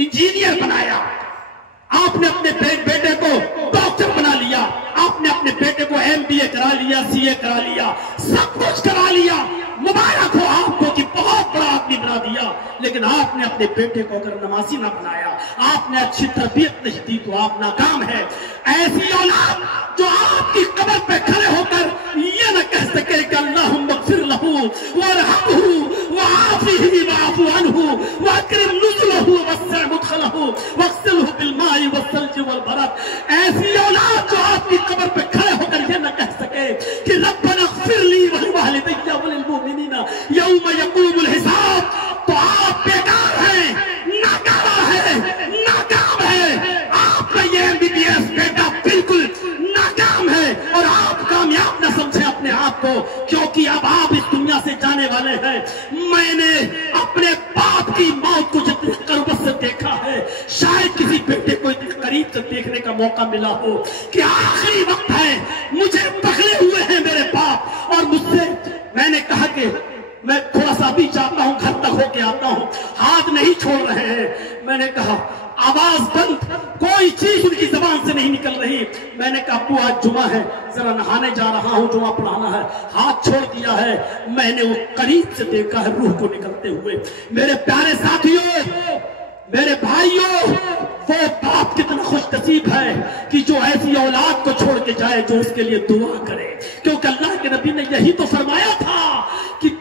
Engineer बनाया, आपने अपने बेटे को डॉक्टर बना लिया, आपने अपने बेटे को MBA करा लिया, CA करा लिया, सब कुछ करा लिया। मुबारक हो आपको कि बहुत बड़ा आदमी बना दिया। लेकिन आपने अपने बेटे को अगर नमाजी ना बनाया, आपने अच्छी तरबियत नहीं दी, तो आप नाकाम है। ऐसी औलाद जो आपकी कब्र पे खड़े होकर ये न कह सके कि अल्लाहुम्मा ग़फ़िर लहू वरहमहू वआफ़िही वअफ़ू अन्हू वअकरिम नुज़ुलहू ववस्सिअ मुदख़लहू वग़सिलहू बिलमाई वस्सल्जि वलबरद। ऐसी औलाद जो आपकी कब्र पे खड़े होकर ये न कह सके कि रब्बना ग़फ़िर ली वलिवालिदैया वलिलमुमिनीना यौम यक़ूमुल हिसाब, तो आप बेकार हैं, नाकारा है, नाकाम है। आपका ये MBBS बेटा बिल्कुल नाकाम है और आप कामयाब न समझे अपने आप को, क्योंकि अब आप इस दुनिया से जाने वाले हैं। मैंने अपने बाप की मौत को जितनी करबत से देखा है, शायद किसी बेटे को इतने करीब से देखने का मौका मिला हो कि आखिरी वक्त है, मुझे पकड़े हुए हैं मेरे बाप। और मुझसे मैंने कहा कि मैं थोड़ा सा भी चाहता हूं, घर तक होके आता हूं, हाथ नहीं छोड़ रहे हैं। मैंने कहा आवाज बंद, कोई चीज उनकी जबान से नहीं निकल रही। मैंने कहा अब्बू आज जुमा है, जरा नहाने जा रहा हूं, जुमा पढ़ाना है। हाथ छोड़ दिया है। मैंने वो करीब से देखा है रूह को निकलते हुए। मेरे प्यारे साथियों, मेरे भाइयों, वो बाप कितना खुशनसीब है कि जो ऐसी औलाद को छोड़ के जाए जो उसके लिए दुआ करे, क्योंकि अल्लाह के नबी ने यही तो फरमाया था कि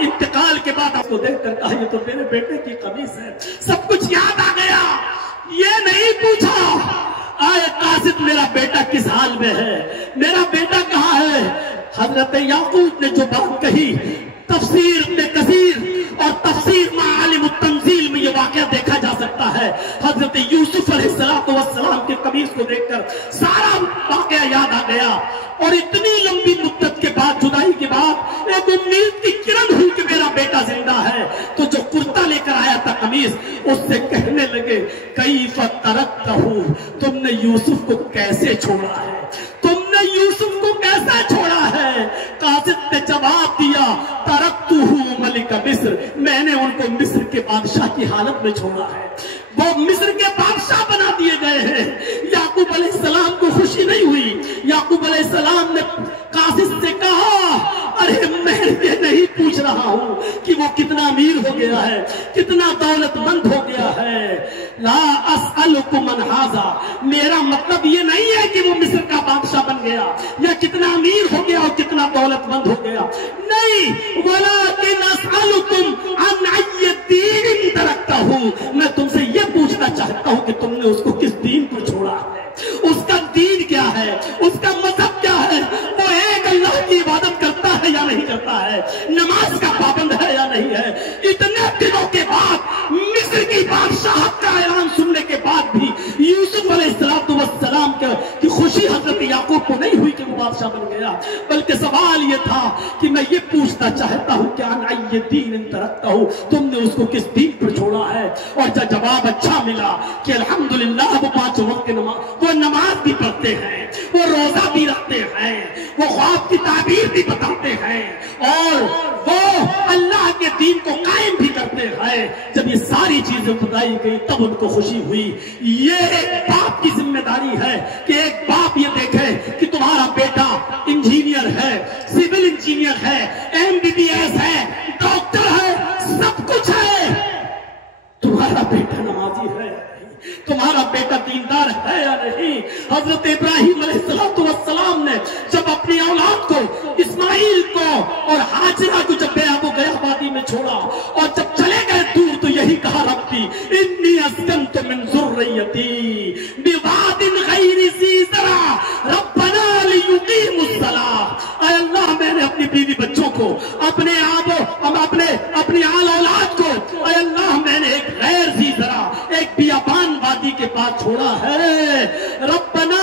इंतकाल के बाद आपको देखकर कहा ये तो मेरे बेटे की कमीज है। सब कुछ याद आ गया, ये नहीं पूछा आए कासिद मेरा बेटा किस हाल में है, मेरा बेटा कहाँ है। हजरत याकूब ने जो बात कही, तफसीर इब्न कसीर और तफसीर मालिम तंजील में ये वाकया देखा जा सकता है। हजरत यूसुफ अलैहिस्सलाम के कमीज को देखकर सारा वाकया याद आ गया। और इतनी लंबी मुद्दत के बाद, जुदाई के बाद, एक उम्मीद की किरण हुई कि मेरा बेटा जिंदा है। तो जो कुर्ता लेकर आया था कमीज, उससे कहने लगे कैफ़ तरक्तहू, तुमने यूसुफ को कैसे छोड़ा है, तुमने यूसुफ को कैसे छोड़ा है। कासिद ने जवाब दिया तरक्तहू मलिक मिस्र, मैंने उनको मिस्र के बादशाह की हालत में छोड़ा है, वो मिस्र के बादशाह बना दिए गए हैं। याकूब अलैहिस्सलाम को खुशी नहीं हुई। याकूब अलैहिस्सलाम ने कासिद से कहा अरे मैं ये नहीं पूछ रहा हूं कि वो कितना अमीर हो गया है, कितना दौलतमंद हो गया है। ला अस्अलुकुम अन हाज़ा, मेरा मतलब ये नहीं है कि वो मिस्र का बादशाह बन गया या कितना अमीर हो गया और कितना दौलतमंद हो गया, नहीं। वलाकिन अस्अलुकुम अन अय्य दीन तरक्तहू, मैं तुमसे ये पूछना चाहता हूं कि तुमने उसको किस दीन पर छोड़ा है, उसका दीन क्या है, उसका मजहब क्या है, वो एक अल्लाह की इबादत करता है या नहीं करता है, नमाज का पाबंद है या नहीं है। इतने दिनों के बाद मिस्र की बादशाहत का ऐलान सुनने के बाद भी यूसुफ अलैहिस्सलाम की खुशी हजरत याकूब को नहीं हुई कि वो बादशाह बन गया, बल्कि सवाल ये था कि मैं ये पूछना चाहता हूं क्या ये दीन तरक्ता हूं, तुमने उसको किस दीन पर छोड़ा है। और जब जवाब अच्छा मिला कि अल्हम्दुलिल्लाह वो 5 वक्त की नमाज, वो नमाज भी पढ़ते हैं, वो रोजा भी रखते हैं, वो ख्वाब की ताबीर भी बताते हैं और वो अल्लाह के दीन को कायम भी करते हैं। जब ये सारी चीजें बताई गई तब उनको खुशी हुई। ये एक बाप की जिम्मेदारी है कि एक बाप ये देखे कि तुम्हारा बेटा इंजीनियर है, सिविल इंजीनियर है, MBBS है, डॉक्टर है, सब कुछ है, तुम्हारा बेटा नमाजी है, तुम्हारा बेटा दीनदार है या नहीं। हजरत इब्राहिम अलैहिस्सलाम ने जब अपनी औलाद को, इस्माइल को और हाजरा को जब वो गया वादी में छोड़ा और जब चले गए दूर, तो यही कहा रब्बी इन्नी अस्कनतु मिन ज़ुर्रियती बिवादिन गैरि ज़ी ज़रा रब्बना लियुक़ीमुस्सलाह। ऐ अल्लाह, मैंने अपनी बीवी बच्चों को, अपने अपनी आल औलाद को, ऐ अल्लाह मैंने एक गैर ज़ी ज़रा, एक बियाबान वादी के पास छोड़ा है। रब्बना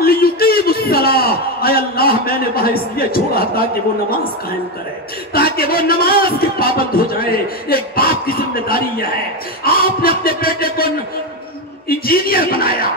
लियुक़ीमुस्सलाह, ऐ अल्लाह मैंने वहां इसलिए छोड़ा ताकि वो नमाज कायम करे, ताकि वो नमाज के पाबंद हो जाए। एक बाप की जिम्मेदारी यह है। आपने अपने बेटे को इंजीनियर बनाया,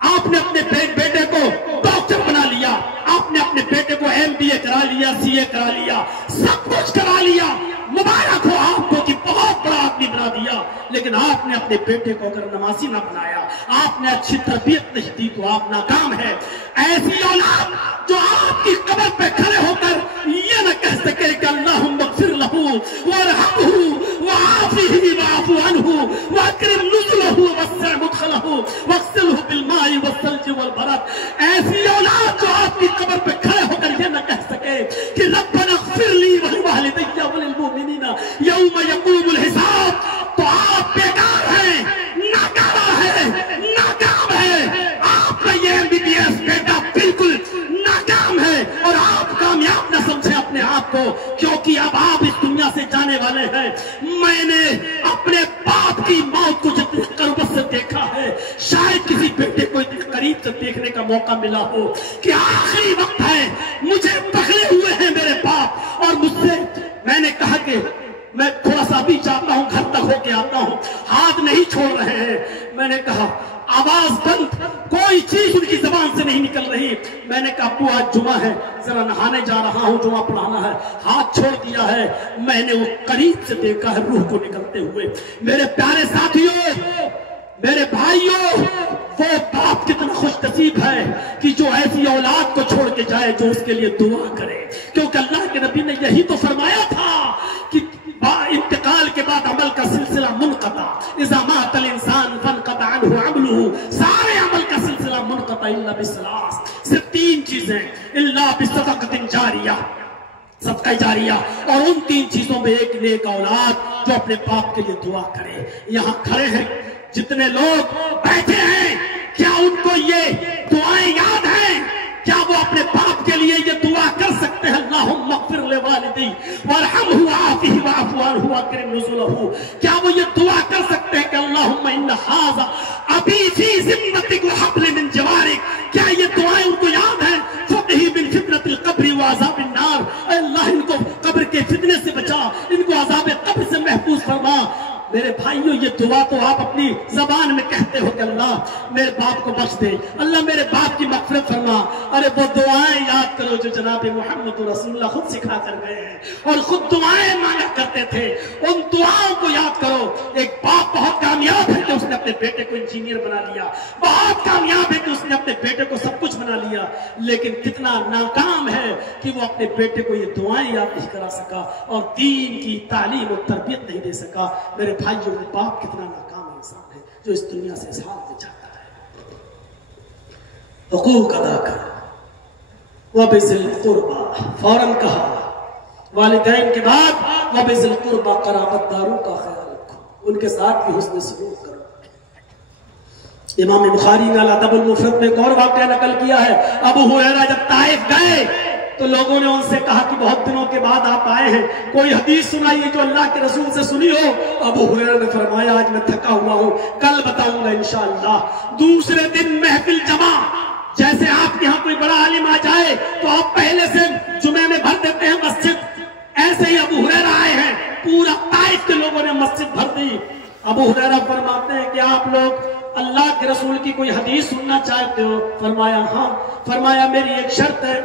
आपने अपने बेटे को डॉक्टर बना लिया, आपने अपने बेटे को MBA करा लिया, CA करा लिया, सब कुछ करा लिया। मुबारक हो आपको कि बहुत बड़ा आदमी बना दिया, लेकिन आपने अपने बेटे को अगर नमाजी ना बनाया, आपने अच्छी तरबियत नहीं दी तो आप नाकाम है। ऐसी औलाद जो आपकी कब्र पे खड़े होकर ये न कह सके कि अल्लाहुम्मा ग़फ़िर लहू वरहमहू वआफ़िही वअफ़ु अन्हु वअकरिम नुज़ुलहू ववस्सिअ मुदख़लहू वग़सिलहू बिलमाई वस्सल्जि वलबरद। ऐसी औलाद जो आपकी कब्र पे खड़े होकर ये न कह सके कि रब्बना ग़फ़िर ली वलिवालिदैया वलिलमुमिनीना यौम यक़ूमुल हिसाब, तो आप बेकार हैं, नाकारा है, नाकाम है। आपका ये MBBS बेटा बिल्कुल नाकाम है और आप कामयाब न समझे अपने आप को, क्योंकि अब आप इस दुनिया से जाने वाले हैं। मैंने अपने बाप की मौत को जितनी करीब से देखा है, शायद किसी बेटे को इतने करीब से देखने का मौका मिला हो कि आखिरी वक्त है, मुझे पकड़े हुए हैं मेरे बाप और मुझसे मैंने कहा कि मैं थोड़ा सा भी जाता हूं, घर तक होके आता हूं, हाथ नहीं छोड़ रहे हैं। मैंने कहा आवाज बंद, कोई चीज उनकी जबान से नहीं निकल रही। मैंने कहा अब्बू आज जुमा है, जरा नहाने जा रहा हूं, जुमा पढ़ाना है। हाथ छोड़ दिया है। मैंने वो करीब से देखा है रूह को निकलते हुए। मेरे प्यारे साथियों, मेरे भाइयों, वो बाप कितना खुशनसीब है कि जो ऐसी औलाद को छोड़ के जाए जो उसके लिए दुआ करे, क्योंकि अल्लाह के नबी ने यही तो फरमाया था कि इंतकाल के बाद अमल का सिलसिला मुनक़ता, इज़ा मातल इंसान फनक़ता अन्हु अमलुहु, सारे अमल का सिलसिला मुनक़ता इल्ला बिसलास, सिर्फ 3 चीजें, इल्ला बिसदक़तिन जारिया, सदका जारिया, और उन 3 चीजों में एक नेक औलाद जो अपने बाप के लिए दुआ करे। यहाँ खड़े हैं जितने लोग बैठे हैं, क्या उनको ये दुआएं याद हैं? क्या वो अपने बाप के लिए ये दुआ कर सकते हैं? अल्लाहुम्मा ग़फ़िर लिवालिदी वरहमहू वआफ़िही वअफ़ु अन्हु वअकरिम नुज़ुलहू। क्या वो ये दुआ कर सकते हैं कि अल्लाहुम्मा इन्ना हाज़ा अबी फ़ी ज़िम्मतिक व हब्ल मिन जवारिक? क्या ये दुआएं उनको याद हैं? फ़क़ही मिन फ़ितनतिल क़ब्रि व अज़ाबिन नार, अल्लाह इनको कब्र के फितने से बचा, इनको अज़ाब कब्र से महफूज फरमा। मेरे भाइयों, ये दुआ तो आप अपनी जबान में कहते हो कि अल्लाह मेरे बाप को बख्श दे, अल्लाह मेरे बाप की मग़फ़िरत फरमा। अरे वो दुआएं याद करो जो जनाब मोहम्मद रसूलुल्लाह खुद सिखा कर गए हैं और खुद दुआएं मांगा करते थे। उन दुआओं को याद करो। एक बाप बहुत कामयाब है कि उसने अपने बेटे को इंजीनियर बना लिया, बहुत कामयाब है कि उसने अपने बेटे को सब कुछ बना लिया, लेकिन कितना नाकाम है कि वो अपने बेटे को ये दुआएं याद नहीं करा सका और दीन की तालीम और तरबियत नहीं दे सका। मेरे भाइयों, बाप कितना नाकाम इंसान है जो इस दुनिया से इस हाल में जाता है। हुकूक अदा करो, वबिज़िल कुर्बा, फौरन कहा, वालिदैन के बाद वबिज़िल कुर्बा, क़राबतदारों का ख्याल रखो, उनके साथ भी हुस्न सलूक करो। इमाम बुखारी ने अल-अदबुल मुफ़रद में एक और वाक़या नकल किया है। अबू हुरैरा जब ताइफ गए तो लोगों ने उनसे कहा कि बहुत दिनों के बाद आप आए हैं, कोई हदीस सुनाइए जो अल्लाह के रसूल से सुनी हो। अबू हुरैरा ने फरमाया आज मैं थका हुआ हूं, कल बताऊंगा इंशाअल्लाह। दूसरे दिन महफिल जमा, जैसे आपके यहाँ कोई बड़ा आलिम आ जाए तो आप पहले से जुमे में भर देते हैं मस्जिद, ऐसे ही अबू हुरैरा आए हैं, पूरा ताइफ के लोगों ने मस्जिद भर दी। अबू हुरैरा फरमाते हैं कि आप लोग अल्लाह के रसूल की कोई हदीस सुनना चाहते हो? फरमाया हाँ। फरमाया मेरी एक शर्त है,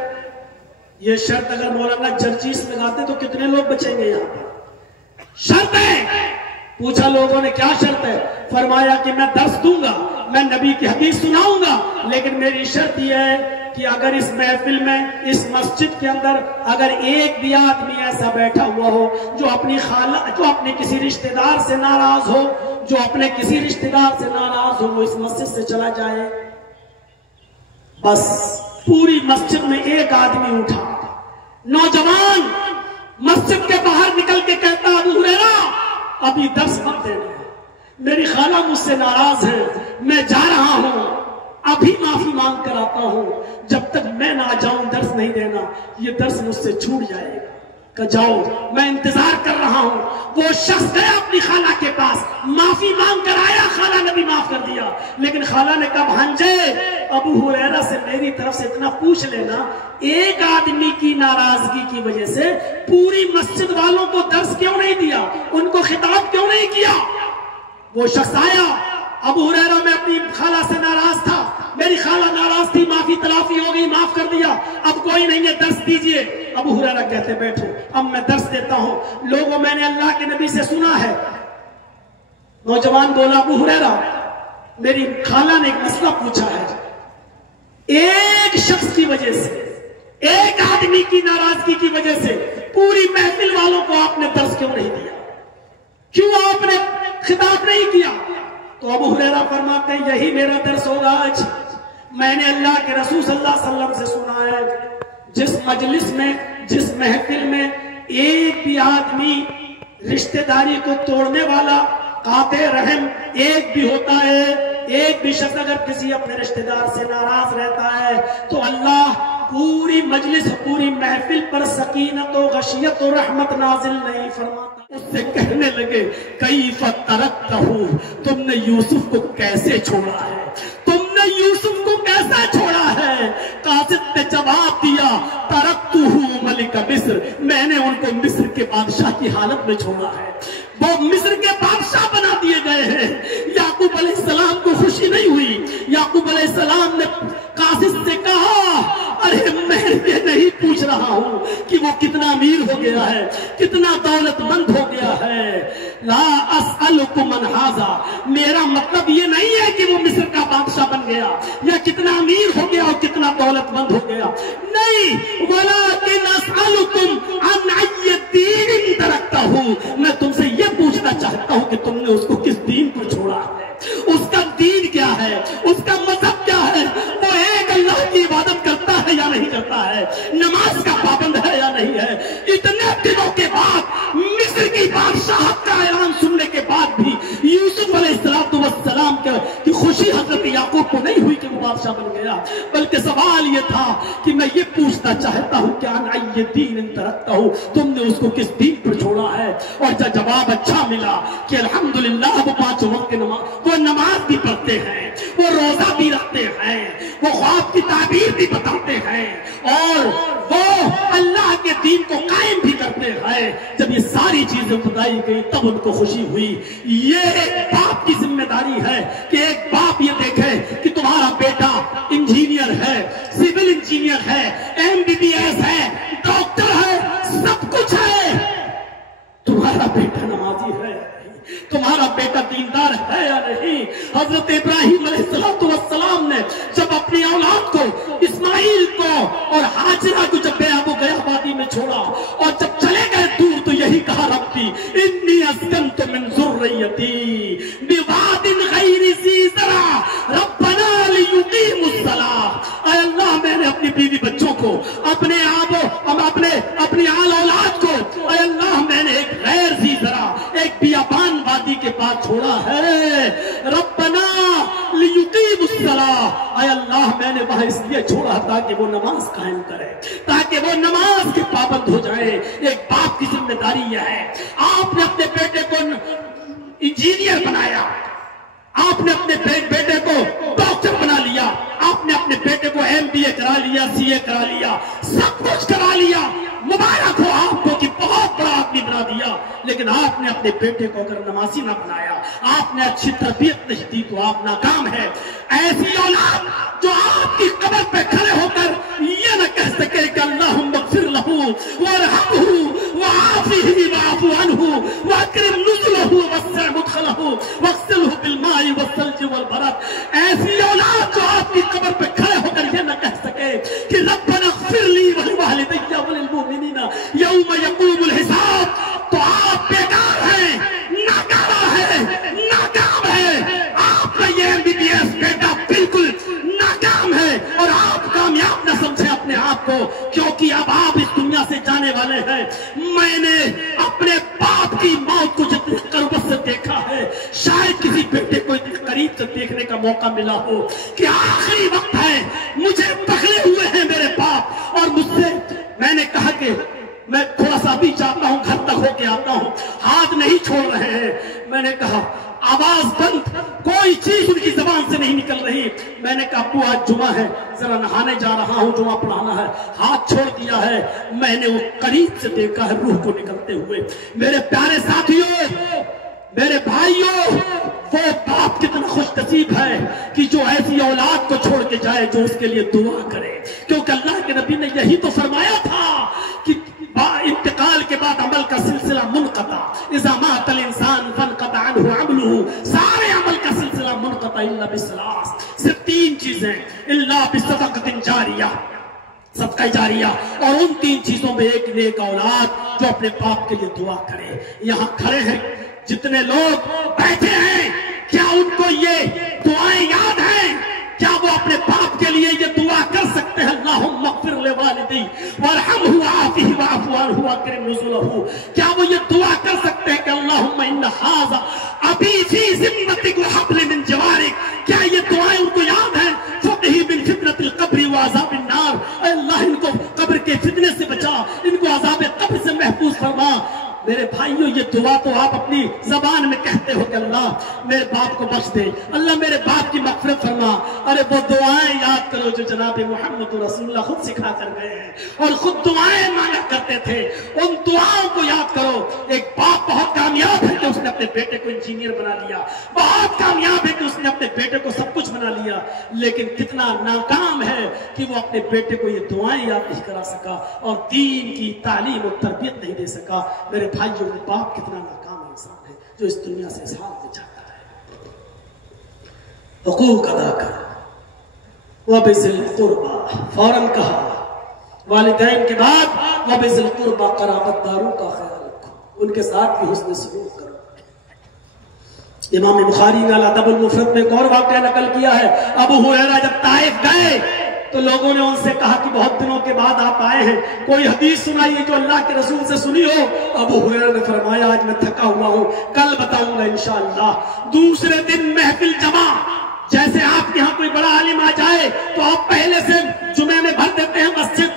ये शर्त अगर मौलाना जर्जीस लगाते तो कितने लोग बचेंगे यहाँ पर? शर्त है। पूछा लोगों ने क्या शर्त है? फरमाया कि मैं दर्स दूंगा, मैं नबी की हदीस सुनाऊंगा, लेकिन मेरी शर्त यह है कि अगर इस महफिल में, इस मस्जिद के अंदर अगर एक भी आदमी ऐसा बैठा हुआ हो जो अपनी खाला, जो अपने किसी रिश्तेदार से नाराज हो, जो अपने किसी रिश्तेदार से नाराज हो, वो इस मस्जिद से चला जाए। बस पूरी मस्जिद में एक आदमी उठा, नौजवान मस्जिद के बाहर निकल के कहता, अबू हुरैरा अभी दर्स मत देना, मेरी खाला मुझसे नाराज है, मैं जा रहा हूं, अभी माफी मांग कर आता हूं, जब तक मैं ना जाऊं दर्स नहीं देना, ये दर्स मुझसे छूट जाएगा। का जाओ, मैं इंतजार कर रहा हूं। वो शख्स गया अपनी खाला के पास, माफी मांग कर आया, खाला ने भी माफ कर दिया, लेकिन खाला ने कहा भांजे अबू हुरैरा से मेरी तरफ से इतना पूछ लेना, एक आदमी की नाराजगी की वजह से पूरी मस्जिद वालों को दर्स क्यों नहीं दिया, उनको खिताब क्यों नहीं किया? वो शख्स आया, अबू हुरैरा मैं अपनी खाला से नाराज था, मेरी खाला नाराज थी, माफी तलाफी हो गई, माफ कर दिया, अब कोई नहीं है, दर्स दीजिए। अबू हुरैरा कहते बैठो अब मैं दर्स देता हूं। लोगों मैंने अल्लाह के नबी से सुना है। नौजवान बोला अबू हुरैरा मेरी खाला ने एक मसला पूछा है, एक शख्स की वजह से, एक आदमी की नाराजगी की वजह से पूरी महफिल वालों को आपने दर्स क्यों नहीं दिया, क्यों आपने खिताब नहीं किया? तो अबू हुरैरा फरमाते हैं यही मेरा दर्स होगा आज। मैंने अल्लाह के रसूल सल्लल्लाहु अलैहि वसल्लम से सुना है जिस मजलिस में, जिस महफिल में एक भी आदमी रिश्तेदारी को तोड़ने वाला काते रहम एक भी होता है, एक भी शख्स अगर किसी अपने रिश्तेदार से नाराज रहता है तो अल्लाह पूरी मजलिस, पूरी महफिल पर सकीनत और गशियत और रहमत नाजिल नहीं फरमाता। उससे कहने लगे कई फतरकतहू, तुमने यूसुफ को कैसे छोड़ा है, तुमने यूसुफ को कैसा छोड़ा है? कासिद ने जवाब दिया तरक्तुहू मलिक मिस्र, मैंने उनको मिस्र के बादशाह की हालत में छोड़ा है, वो मिस्र के बादशाह बना दिए गए हैं। याकूब अलैहिस्सलाम को खुशी नहीं हुई। याकूब अलैहिस्सलाम ने कासिद से कहा अरे मैं ये नहीं पूछ रहा हूं कि वो कितना अमीर हो गया है, कितना दौलतमंद हो गया है। ला अस्अलुकुम अन हाज़ा, मेरा मतलब ये नहीं है कि वो मिस्र का बादशाह बन गया या कितना अमीर हो गया और कितना दौलतमंद हो गया, नहीं। वलाकिन अस्अलुकुम अन अय्य दीन तरक्तहू, मैं तुमसे ये पूछना चाहता हूं कि तुमने उसको किस दीन पर छोड़ा है, उसका दीन क्या है, उसका मजहब क्या है, वो एक अल्लाह की इबादत करता है या नहीं करता है, नमाज का पाबंद है या नहीं है। इतने दिनों के बाद मिस्र की बादशाहत का ऐलान सुनने के बाद भी यूसुफ अलैहिस्सलाम की खुशी हजरत याकूब को नहीं हुई कि वो बादशाह बन गया, बल्कि सवाल ये था कि मैं ये पूछना चाहता हूं क्या ये दीन तरक्ता हूं, तुमने उसको किस दीन पर छोड़ा है? और जब जवाब अच्छा मिला कि अल्हम्दुलिल्लाह वो 5 वक्त की नमाज, वो नमाज भी पढ़ते हैं, वो रोजा भी रखते हैं, वो ख्वाब की ताबीर भी बताते हैं और वो अल्लाह के दीन को कायम भी करते हैं। जब ये सारी चीजें बताई गई तब उनको खुशी हुई। ये एक बाप की जिम्मेदारी है कि एक बाप ये देखे कि तुम्हारा बेटा इंजीनियर है, सिविल इंजीनियर है, MBBS है, डॉक्टर है, सब कुछ है, तुम्हारा बेटा नमाजी है, तुम्हारा बेटा दीनदार है या नहीं? हजरत इब्राहिम अलैहिस्सलाम ने जब अपनी औलाद को, इस्माइल को और हाजिरा को जब बेअबू गयाबादी में छोड़ा और जब चले गए दूर तो यही कहा रब्बी इन्नी अस्कनतु मिन ज़ुर्रियती बिवादिन गैरि ज़ी ज़रा रब्बना लियुकीमुस्सलाह। ऐ अल्लाह मैंने अपनी बीवी बच्चों को, अपने अपनी आल औलाद को, ऐ अल्लाह मैंने एक गैर ज़ी ज़रा, एक बियाबान वादी के पास छोड़ा है। रब्बना लियुकीमुस्सलाह, ऐ अल्लाह मैंने वहां इसलिए छोड़ा ताकि वो नमाज कायम करे, ताकि वो नमाज के पाबंद हो जाए। एक बाप की जिम्मेदारी यह है। आपने अपने बेटे को इंजीनियर बनाया, आपने अपने बेटे को डॉक्टर बना लिया, आपने अपने बेटे को MBA करा लिया, CA करा लिया, सब कुछ करा लिया, मुबारक हो आपको कि बहुत बड़ा आदमी बना दिया, लेकिन आपने अपने बेटे को अगर नमाजी ना बनाया, आपने अच्छी तरबियत नहीं दी तो आप नाकाम है। ऐसी औलाद जो आपकी कब्र पे खड़े होकर ये न कह सके कि अल्लाहुम्मा ग़फ़िर लहू वरहमहू वआफ़िही वअफ़ू अन्हू वअकरिम नुज़ुलहू ववस्सिअ मुदख़लहू वग़सिलहू बिलमाई वस्सल्ज वलबरद। ऐसी औलाद जो आपकी कब्र पे खड़े होकर ये न कह सके कि रब्बना ग़फ़िर ली वलिवालिदैया वलिलमुमिनीना यौम यक़ूमुल हिसाब, तो आप बेकार हैं, नाकारा है, नाकाम है। आपका ये MBBS बेटा बिल्कुल नाकाम है और आप कामयाब न समझे अपने आप को, क्योंकि अब आप इस दुनिया से जाने वाले हैं। मैंने अपने बाप की मौत को जितने करबत से देखा है, शायद किसी बेटे को इतने करीब से देखने का मौका मिला हो कि आखिरी वक्त है, मुझे पकड़े हुए हैं मेरे बाप और मुझसे, मैंने कहा कि मैं थोड़ा सा भी जाता हूं, घर तक होके आता हूं, हाथ नहीं छोड़ रहे हैं। मैंने कहा आवाज बंद, कोई चीज उनकी जबान से नहीं निकल रही। मैंने कहा अब्बू आज जुमा है, जरा नहाने जा रहा हूं, जुमा पढ़ाना है, हाथ छोड़ दिया है। मैंने वो करीब से देखा है रूह को निकलते हुए। मेरे प्यारे साथियों, मेरे भाइयों, वो बाप कितना खुशनसीब है कि जो ऐसी औलाद को छोड़ के जाए जो उसके लिए दुआ करे, क्योंकि अल्लाह के नबी ने यही तो फरमाया था कि अमल का सिलसिला मुनक़ता, इज़ा मातल इंसान फनक़ता अन्हु अमलुहु, सारे अमल का सिलसिला मुनक़ता इल्ला बिसलास, सिर्फ 3 चीजें, इल्ला बिसदक़तिन जारिया, सदका जारिया, और उन 3 चीजों में एक नेक औलाद जो अपने बाप के लिए दुआ करे। यहाँ खड़े हैं जितने लोग बैठे हैं, क्या उनको ये दुआएं याद हैं? क्या वो अपने बाप के लिए ये दुआ कर सकते हैं? अल्लाहुम्मा अग़फ़िर लिवालिदी वरहमहु वआफ़िही वअफ़ु अन्हु वअकरिम नुज़ुलहु। क्या वो ये दुआ कर सकते हैं कि अल्लाहुम्मा इन्ना हाज़ा अबी फ़ी ज़िम्मतिक व हब्ल मिन जवारिक? क्या ये दुआएं उनको याद हैं? फ़क़ही मिन फ़ितनतिल क़ब्रि व अज़ाबिन नार, अल्लाह इनको कब्र के फितने से बचा, इनको अज़ाब कब्र से महफूज फरमा। मेरे भाइयों, ये दुआ तो आप अपनी जबान में कहते हो कि अल्लाह मेरे बाप को बख्श दे, अल्लाह मेरे बाप की मग़फ़िरत फरमा। अरे वो दुआएं याद करो जो जनाब मोहम्मद रसूलुल्लाह खुद सिखा कर गए हैं और खुद दुआएं मांगा करते थे। उन दुआओं को याद करो। एक बाप बहुत कामयाब है कि उसने अपने बेटे को इंजीनियर बना लिया, बहुत कामयाब है कि उसने अपने बेटे को सब कुछ बना लिया, लेकिन कितना नाकाम है कि वो अपने बेटे को ये दुआएं याद नहीं करा सका और दीन की तालीम और तरबियत नहीं दे सका। मेरे भाइयों, बाप कितना नाकाम इंसान है जो इस दुनिया से इस हाल में जाता है। हुकूक अदा कर, वबिज़िल कुर्बा, फौरन कहा वालिदैन के बाद वबिज़िल कुर्बा, क़राबतदारों का ख्याल रखो, उनके साथ भी हुस्न सलूक करो। इमाम बुखारी ने अल-अदबुल मुफ़रद में एक और वाक़या नकल किया है। अबू हुरैरा जब ताइफ गए तो लोगों ने उनसे कहा कि बहुत दिनों के बाद आप आए हैं, कोई हदीस सुनाइए जो अल्लाह के रसूल से सुनी हो। अबू हुरैरा ने फरमाया, आज मैं थका हुआ हूं, कल बताऊंगा इंशाअल्लाह। दूसरे दिन महफिल जमा, जैसे आपके यहाँ कोई बड़ा आलिम आ जाए तो आप पहले से जुमे में भर देते हैं मस्जिद,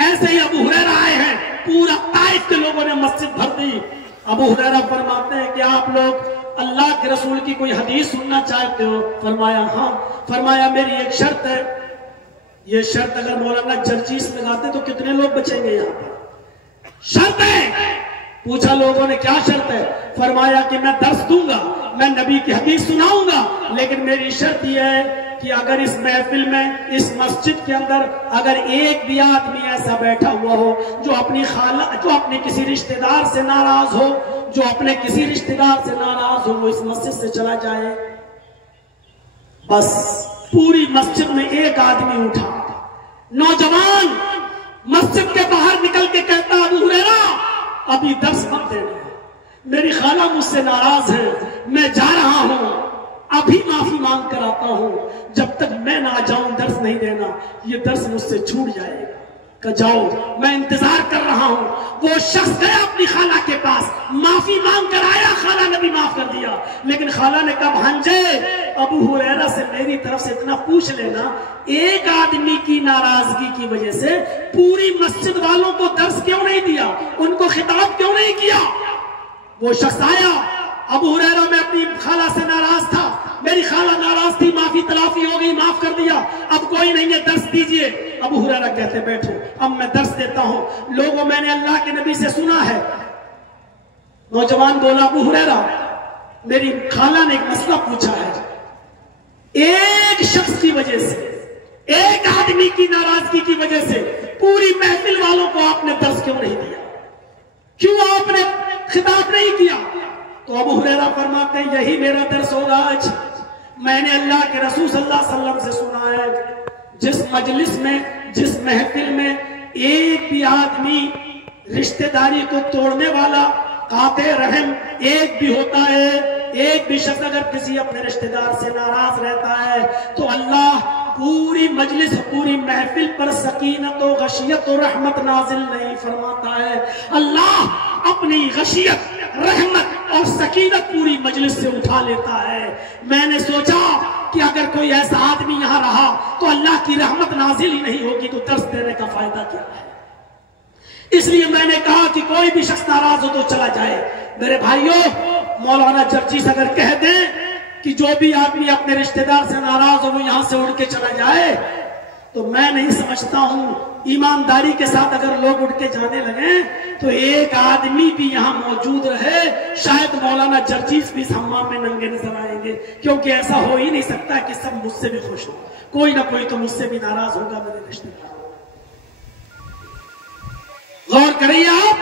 ऐसे ही अबू हुरैरा आए हैं, पूरा ताइफ के लोगों ने मस्जिद भर दी। अबू हुरैरा फरमाते हैं कि आप लोग अल्लाह के रसूल की कोई हदीस सुनना चाहते हो? फरमाया हाँ। फरमाया मेरी एक शर्त है, ये शर्त अगर मौलाना जर्जीस लगाते तो कितने लोग बचेंगे यहाँ पर? शर्त है। पूछा लोगों ने क्या शर्त है? फरमाया कि मैं दर्स दूंगा, मैं नबी की हदीस सुनाऊंगा, लेकिन मेरी शर्त यह है कि अगर इस महफिल में, इस मस्जिद के अंदर अगर एक भी आदमी ऐसा बैठा हुआ हो जो अपनी खाला, जो अपने किसी रिश्तेदार से नाराज हो, जो अपने किसी रिश्तेदार से नाराज हो, वो इस मस्जिद से चला जाए। बस पूरी मस्जिद में एक आदमी उठा, नौजवान मस्जिद के बाहर निकल के कहता, अबू हुरैरा अभी दर्स मत देना, मेरी खाला मुझसे नाराज है, मैं जा रहा हूं, अभी माफी मांग कर आता हूं, जब तक मैं ना जाऊं दर्स नहीं देना, ये दर्स मुझसे छूट जाएगा। कि जाओ, मैं इंतजार कर रहा हूं। वो शख्स गया अपनी खाला के पास, माफी मांग कर आया, खाला ने भी माफ कर दिया, लेकिन खाला ने कहा, भांजे अबू हुरैरा से मेरी तरफ से इतना पूछ लेना, एक आदमी की नाराजगी की वजह से पूरी मस्जिद वालों को दर्स क्यों नहीं दिया, उनको खिताब क्यों नहीं किया? वो शख्स आया, अबू हुरैरा मैं अपनी खाला से नाराज था, मेरी खाला नाराज थी, माफी तलाफी हो गई, माफ कर दिया, अब कोई नहीं है, दर्स दीजिए। अबू हुरैरा कहते बैठो, अब मैं दर्स देता हूं। लोगों, मैंने अल्लाह के नबी से सुना है। नौजवान बोला, अबू हुरैरा मेरी खाला ने एक मसला पूछा है, एक शख्स की वजह से, एक आदमी की नाराजगी की वजह से पूरी महफिल वालों को आपने दर्स क्यों नहीं दिया, क्यों आपने खिताब नहीं किया? तो अबू हुरैरा फरमाते हैं, यही मेरा दर्स होगा आज। मैंने अल्लाह के रसूल सल्लल्लाहु अलैहि वसल्लम से सुना है, जिस मजलिस में, जिस महफिल में एक भी आदमी रिश्तेदारी को तोड़ने वाला, काते रहम एक भी होता है, एक भी शख्स अगर किसी अपने रिश्तेदार से नाराज रहता है, तो अल्लाह पूरी मजलिस, पूरी महफिल पर सकीनत और गशियत और रहमत नाजिल नहीं फरमाता है। अल्लाह अपनी गशियत, रहमत और सकीनत पूरी मजलिस से उठा लेता है। मैंने सोचा कि अगर कोई ऐसा आदमी यहाँ रहा तो अल्लाह की रहमत नाजिल ही नहीं होगी, तो दर्स देने का फायदा क्या है? इसलिए मैंने कहा कि कोई भी शख्स नाराज हो तो चला जाए। मेरे भाइयों, मौलाना जर्जीस अगर कह दें कि जो भी आदमी अपने रिश्तेदार से नाराज हो वो यहां से उड़ के चला जाए, तो मैं नहीं समझता हूं, ईमानदारी के साथ अगर लोग उड़ के जाने लगे तो एक आदमी भी यहां मौजूद रहे, शायद मौलाना जर्जीस भी हम्माम में नंगे नजर आएंगे, क्योंकि ऐसा हो ही नहीं सकता कि सब मुझसे भी खुश हो, कोई ना कोई तो मुझसे भी नाराज होगा मेरे रिश्तेदार। गौर करिए आप,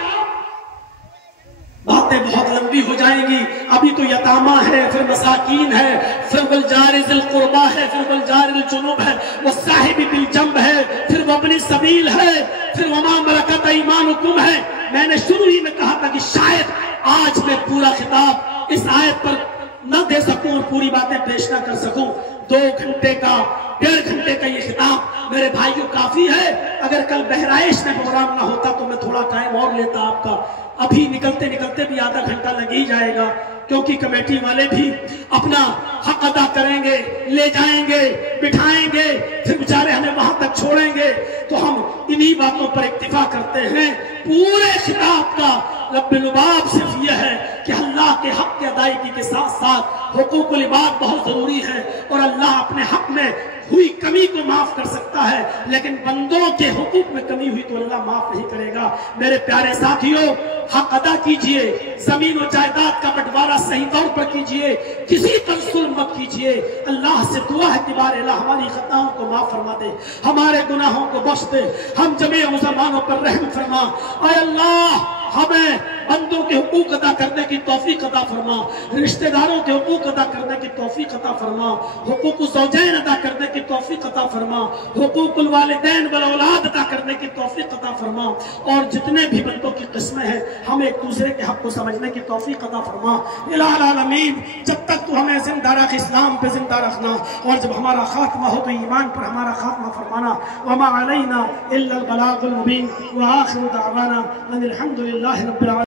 बातें बहुत लंबी हो जाएंगी। अभी तो यतामा है, फिर मसाकीन है, फिर वल जारि ज़िल कुर्बा है, फिर वल जारिल जुनुब है, वो साहिबी बिल जंब है, फिर वब्नी सबील है, फिर वमा मलकत ईमानुकुम है। मैंने शुरू ही में कहा था कि शायद आज मैं पूरा खिताब इस आयत पर न दे सकूं और पूरी बातें पेश न कर सकूं। 2 घंटे का 1.5 घंटे का ये खिताब मेरे भाइयों काफी है। अगर कल बहराइश में प्रोग्राम ना होता तो मैं थोड़ा टाइम और लेता आपका। अभी निकलते निकलते भी आधा घंटा लग ही जाएगा, क्योंकि कमेटी वाले भी अपना हक अदा करेंगे, ले जाएंगे, बिठाएंगे, फिर बेचारे हमें वहां तक छोड़ेंगे। तो हम इन्हीं बातों पर इक्तिफा करते हैं। पूरे खिताब का लब्बे-लुबाब सिर्फ यह है कि अल्लाह के हक की अदायगी के साथ साथ हुकूकुल इबाद बहुत जरूरी है, और अल्लाह अपने हक में हुई कमी को माफ कर सकता है, लेकिन बंदों के हुकूक में कमी हुई तो अल्लाह माफ नहीं करेगा। मेरे प्यारे साथियों, हक अदा कीजिए, जमीन और जायदाद का बंटवारा सही तौर पर कीजिए, किसी पर जुल्म मत कीजिए। अल्लाह से दुआ है कि बार अल्लाह हमारी खताओं को माफ फरमा दे, हमारे गुनाहों को बख्श दे, हम जमीन मुसलमानों पर रहम फरमा। ऐ अल्लाह, हमें बंदों के हुकूक अदा करने की तौफीक अता फरमा, रिश्तेदारों के हुकूक अदा करने की तौफीक अता फरमा, हुकूक ज़ौजैन अदा करने की तौफीक अता फरमा, हुकूकुल वालिदैन वल औलाद अदा करने की तौफीक अता फरमा, और जितने भी बंदों की किस्में हैं हमें एक दूसरे के हक को समझने की तौफीक अता फरमा। इलाहुल आलमीन, जब तक तू हमें जिंदा रख, इस्लाम पे जिंदा रखना, और जब हमारा खात्मा हो तो ईमान पर हमारा खात्मा फरमाना। वमा अलैना इल्लल बलागुल मुबीन व आखिरु दावाना अनिल हम्दुलिल्लाहि रब्बिल आलमीन।